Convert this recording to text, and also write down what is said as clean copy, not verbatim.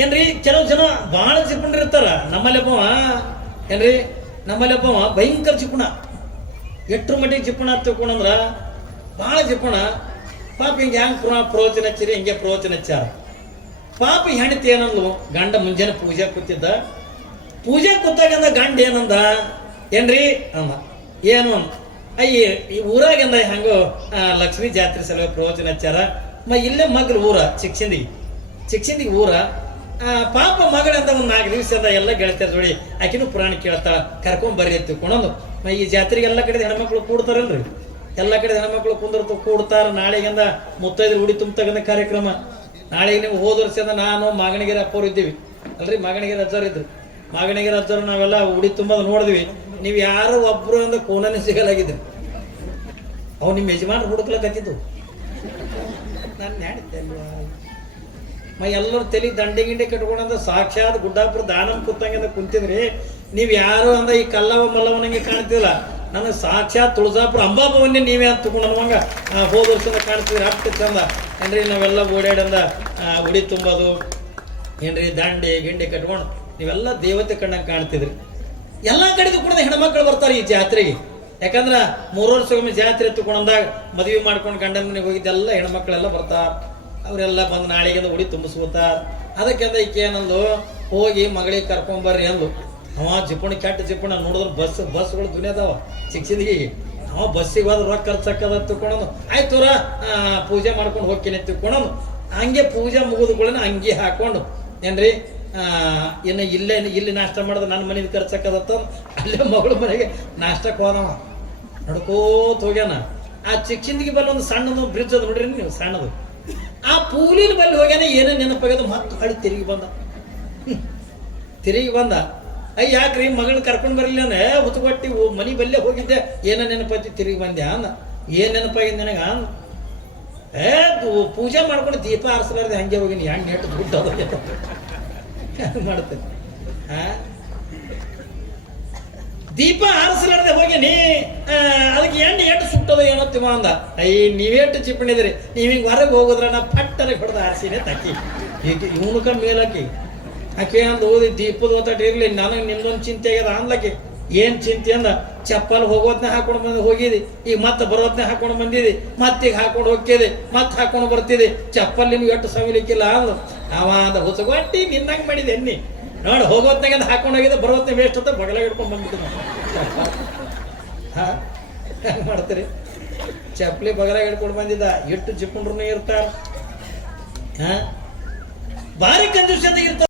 ಏನ್ರಿ ಕೆಲವು ಜನ ಬಹಳ ಚಿಪ್ಪಣ್ರಿರ್ತಾರ. ನಮ್ಮಲ್ಲಪ್ಪವ ಏನ್ರಿ ನಮ್ಮಲ್ಲಪ್ಪವ ಭಯಂಕರ ಚಿಪ್ಪಣ, ಎಟ್ರ ಮಟ್ಟಿಗೆ ಚಿಪ್ಪಣ ತಿಳ್ಕೊಂಡಂದ್ರ ಬಹಳ ಚಿಪ್ಪಣ. ಪಾಪ ಹಿಂಗೆ ಹೆಂಗ್ ಪ್ರವಚನ ಹಚ್ಚಿರಿ, ಹಿಂಗೆ ಪ್ರವಚನ ಹಚ್ಚಾರ. ಪಾಪ ಹೆಣ್ತಿ ಏನಂದ್ಲು, ಗಂಡ ಮುಂಜಾನೆ ಪೂಜೆ ಕೂತಿದ್ದ. ಪೂಜೆ ಕೂತಾಗಂದ ಗಂಡ ಏನಂದ ಏನ್ರಿ ಅಂದ. ಏನು ಅಯ್ಯ ಈ ಊರಾಗಂದ ಹೆಂಗೋ ಲಕ್ಷ್ಮೀ ಜಾತ್ರೆ ಸಲುವಾಗಿ ಪ್ರವಚನ ಹಚ್ಚಾರ. ಇಲ್ಲೇ ಮಗ್ಳು ಊರ ಚಿಕ್ಸಿಂದಿಗೆ ಊರ. ಪಾಪ ಮಗಳಂತ ಒಂದು 4 ದಿವಸದ ಎಲ್ಲ ಗೆಳತಿಯರ ಜೋಡಿ ಆಕಿನೂ ಪುರಾಣ ಕೇಳ್ತಾಳ, ಕರ್ಕೊಂಬರ್ರಿ ಅಂತ ತಿಳ್ಕೊಂಡಂದು. ಈ ಜಾತ್ರೆಗೆ ಎಲ್ಲ ಕಡೆ ಹೆಣ್ಮಕ್ಳು ಕೂಡ್ತಾರಲ್ರಿ, ಎಲ್ಲ ಕಡೆ ಹೆಣ್ಮಕ್ಳು ಕುಂದಿರ್ತು ಕೂಡ್ತಾರ. ನಾಳೆಗಿಂದ ಮುತ್ತೈದ್ರು ಉಡಿ ತುಂಬತಕ್ಕಂಥ ಕಾರ್ಯಕ್ರಮ. ನಾಳೆಗೆ ನೀವು ಹೋದ ವರ್ಷದ ನಾನು ಮಾಗಣಗೆರೆ ಅಪ್ಪವ್ರು ಇದ್ದೀವಿ ಅಲ್ರಿ, ಮಾಗಣಗೆರೆ ಅಜ್ಜಾರು ಇದ್ರು. ಮಾಗಣಗೆರೆ ಅಜ್ಜಾರು ನಾವೆಲ್ಲ ಉಡಿ ತುಂಬೋದು ನೋಡಿದ್ವಿ. ನೀವು ಯಾರು ಒಬ್ರು ಅಂದ ಕೋಣನೆ ಸಿಗಲಾಗಿದ್ರಿ. ಅವು ನಿಮ್ಮ ಯಜಮಾನ್ರು ಹುಡುಕ್ಲಕತ್ತಿದ್ದು. ನಾನು ನಡೀತೆ ಎಲ್ಲರೂ ತಲೆ ದಂಡೆ ಗಿಂಡೆ ಕಟ್ಕೊಂಡಂದ ಸಾಕ್ಷಾತ್ ಗುಡ್ಡಾಪುರ ದಾನಂ ಕೂತಂಗ ಕುಂತಿದ್ರಿ. ನೀವು ಯಾರು ಅಂದ ಈ ಕಲ್ಲವ ಮಲ್ಲವನಂಗೆ ಕಾಣ್ತಿಲ್ಲ. ನನಗೆ ಸಾಕ್ಷಾತ್ ತುಳಜಾಪುರ ಅಂಬಾಭವನ್ನೇ ನೀವೇ ಅಂತ ತಗೊಂಡು ಅನ್ನುವಂಗ ಹೋದ ವರ್ಷದ ಕಾಣ್ತಿದ್ರಿ. ಅಷ್ಟು ಚಂದ ಏನ್ರಿ ನಾವೆಲ್ಲ ಓಡಾಡಂದ ಉಡಿ ತುಂಬೋದು ಏನ್ರಿ ದಂಡೆ ಗಿಂಡೆ ಕಟ್ಕೊಂಡು ನೀವೆಲ್ಲ ದೇವತೆ ಕಣ್ಣಂಗೆ ಕಾಣ್ತಿದ್ರಿ. ಎಲ್ಲ ಕಡೆದು ಕೂಡ ಹೆಣ್ಮಕ್ಳು ಬರ್ತಾರೆ ಈ ಜಾತ್ರೆಗೆ. ಯಾಕಂದ್ರೆ 3 ವರ್ಷಕ್ಕೊಮ್ಮೆ ಜಾತ್ರೆ ತಗೊಂಡಂದಾಗ ಮದುವೆ ಮಾಡ್ಕೊಂಡು ಗಂಡನ ಮನೆಗೆ ಹೋಗಿದ್ದೆಲ್ಲ ಹೆಣ್ಮಕ್ಳೆಲ್ಲ ಬರ್ತಾರ. ಅವರೆಲ್ಲ ಬಂದು ನಾಳೆಗೆ ಉಡಿ ತುಂಬಿಸ್ಕೋತಾರ. ಅದಕ್ಕೆಂದ ಈಕೆ ಏನಂದು, ಹೋಗಿ ಮಗಳಿಗೆ ಕರ್ಕೊಂಬರ್ರಿ ಅಂದು. ಅವ ಜಿಪ್ಪಣ ಕೆಟ್ಟ ಜಿಪ್ಪಣ ನೋಡಿದ್ರೆ ಬಸ್ಗಳು ದುನಿಯಾದವ ಚಿಕ್ಸಿದಿಗೆ. ಅವ ಬಸ್ಸಿಗೆ ಹೋದ್ರೆ ರೊಕ್ಕ ಖರ್ಚಕ್ಕದ ತಿಳ್ಕೊಳೋದು. ಆಯ್ತುರ ಪೂಜೆ ಮಾಡ್ಕೊಂಡು ಹೋಗ್ತೀನಿ ತಿಳ್ಕೊಳೋದು. ಹಂಗೆ ಪೂಜೆ ಮುಗಿದುಕೊಳ್ಳೋಣ ಅಂಗಿ ಹಾಕೊಂಡು ಏನ್ರಿ ಇನ್ನು ಇಲ್ಲಿ ನಾಷ್ಟ ಮಾಡಿದ್ರೆ ನನ್ನ ಮನೇದು ಖರ್ಚಕ್ಕದತ್ತ ಅಲ್ಲೇ ಮಗಳ ಮನೆಗೆ ನಾಷ್ಟಕ್ಕೆ ಹೋದವ ನಡ್ಕೋತ ಹೋಗ್ಯಾನ. ಆ ಚಿಕ್ಸಿಂದಿಗೆ ಬಲ್ಲಿ ಒಂದು ಸಣ್ಣದು ಬ್ರಿಡ್ಜ್ ಅದು ನೋಡ್ರಿ ನೀವು, ಸಣ್ಣದು. ಆ ಪೂಲಿನ ಬಲ್ಲಿ ಹೋಗ್ಯಾನ. ಏನೇ ನೆನಪಾಗ್ಯದ ಮತ್ತೆ ಹಳಿ ತಿರುಗಿ ಬಂದ. ಅಯ್ಯ ಯಾಕ್ರಿ ಮಗಳನ್ನ ಕರ್ಕೊಂಡು ಬರಲಿಲ್ಲ ಅಂದ್ರೆ ಹುತ್ತುಕೊಟ್ಟಿ ಮನೆ ಬಲ್ಲೇ ಹೋಗಿದ್ದೆ, ಏನ ನೆನಪೈತಿ ತಿರುಗಿ ಬಂದೆ ಅಂದ. ಏನ್ ನೆನಪಾಗಿದೆ ನನಗ ಅಂದ. ಪೂಜೆ ಮಾಡ್ಕೊಂಡು ದೀಪ ಆರಿಸಲಾರ್ದೆ ಹಂಗೆ ಹೋಗಿನಿ. ಹೆಂಗೆ ನೆಟ್ಟು ದುಡ್ಡು ಮಾಡ್ತೇನೆ. ದೀಪ ಆರಿಸಲಾರ್ದೆ ಹೋಗಿನಿ, ಅದಕ್ಕೆ ಎಣ್ಣೆ ಸುಟ್ಟದ ಏನೋ ತಿಮ್ಮ ಅಂದ. ನೀವೇಟು ಚಿಪ್ಪಣಿದ್ರಿ, ನೀವು ಹಿಂಗೆ ಹೊರಗೆ ಹೋಗೋದ್ರ ನಾ ಪಟ್ಟನೆ ಹೊಡೆದ ಆರಿಸಿನೇ ತಕ್ಕಿ ಈಗ ಇವನಕ ಮೇಲಕ್ಕಿ ಆಕೆ ಅಂದ ಓದಿ ದೀಪದ ಒತ್ತಟ ಇರ್ಲಿ, ನನಗೆ ನಿಮ್ದೊಂದು ಚಿಂತೆ ಆಗ್ಯದ ಅಂದ್ಲಕ್ಕೆ. ಏನ್ ಚಿಂತೆ ಅಂದ, ಚಪ್ಪಲ್ ಹೋಗೋದ್ನೇ ಹಾಕೊಂಡು ಹೋಗಿದಿ, ಈಗ ಮತ್ತೆ ಬರೋದ್ನೇ ಹಾಕೊಂಡು ಬಂದಿದಿ, ಮತ್ತೀಗ ಹಾಕೊಂಡು ಹೋಗ್ತಿದೆ, ಮತ್ತೆ ಹಾಕೊಂಡು ಬರ್ತಿದೆ, ಚಪ್ಪಲ್ ನಿಮ್ಗೆ ಎಷ್ಟು ಸವಿಲಿಕ್ಕಿಲ್ಲ ಅಂದ. ಅವ ಅಂದ ಹುಸಗೊಟ್ಟಿ ನಿನ್ನಂಗೆ ಮಾಡಿದೆ ಎನ್ನಿ ನೋಡಿ, ಹೋಗೋದ್ನಾಗ ಅಂತ ಹಾಕೊಂಡು ಹೋಗಿದ್ದೆ, ಬರೋದ್ನೇ ವೇಸ್ಟ್ ಅಂತ ಬಗಲಾಗ ಹಿಡ್ಕೊಂಡು ಬಂದ್ಬಿಟ್ಟು. ಹೆಂಗೆ ಮಾಡ್ತೀರಿ? ಚಪ್ಪಲಿ ಬಗಲಾಗ ಹಿಡ್ಕೊಂಡು ಬಂದಿದ್ದ. ಎಷ್ಟು ಜಿಪ್ಪುಂಡ್ರೂ ಇರ್ತಾರ, ಭಾರಿ ಕಂಜೂಷತೆ ಇರ್ತಾರ.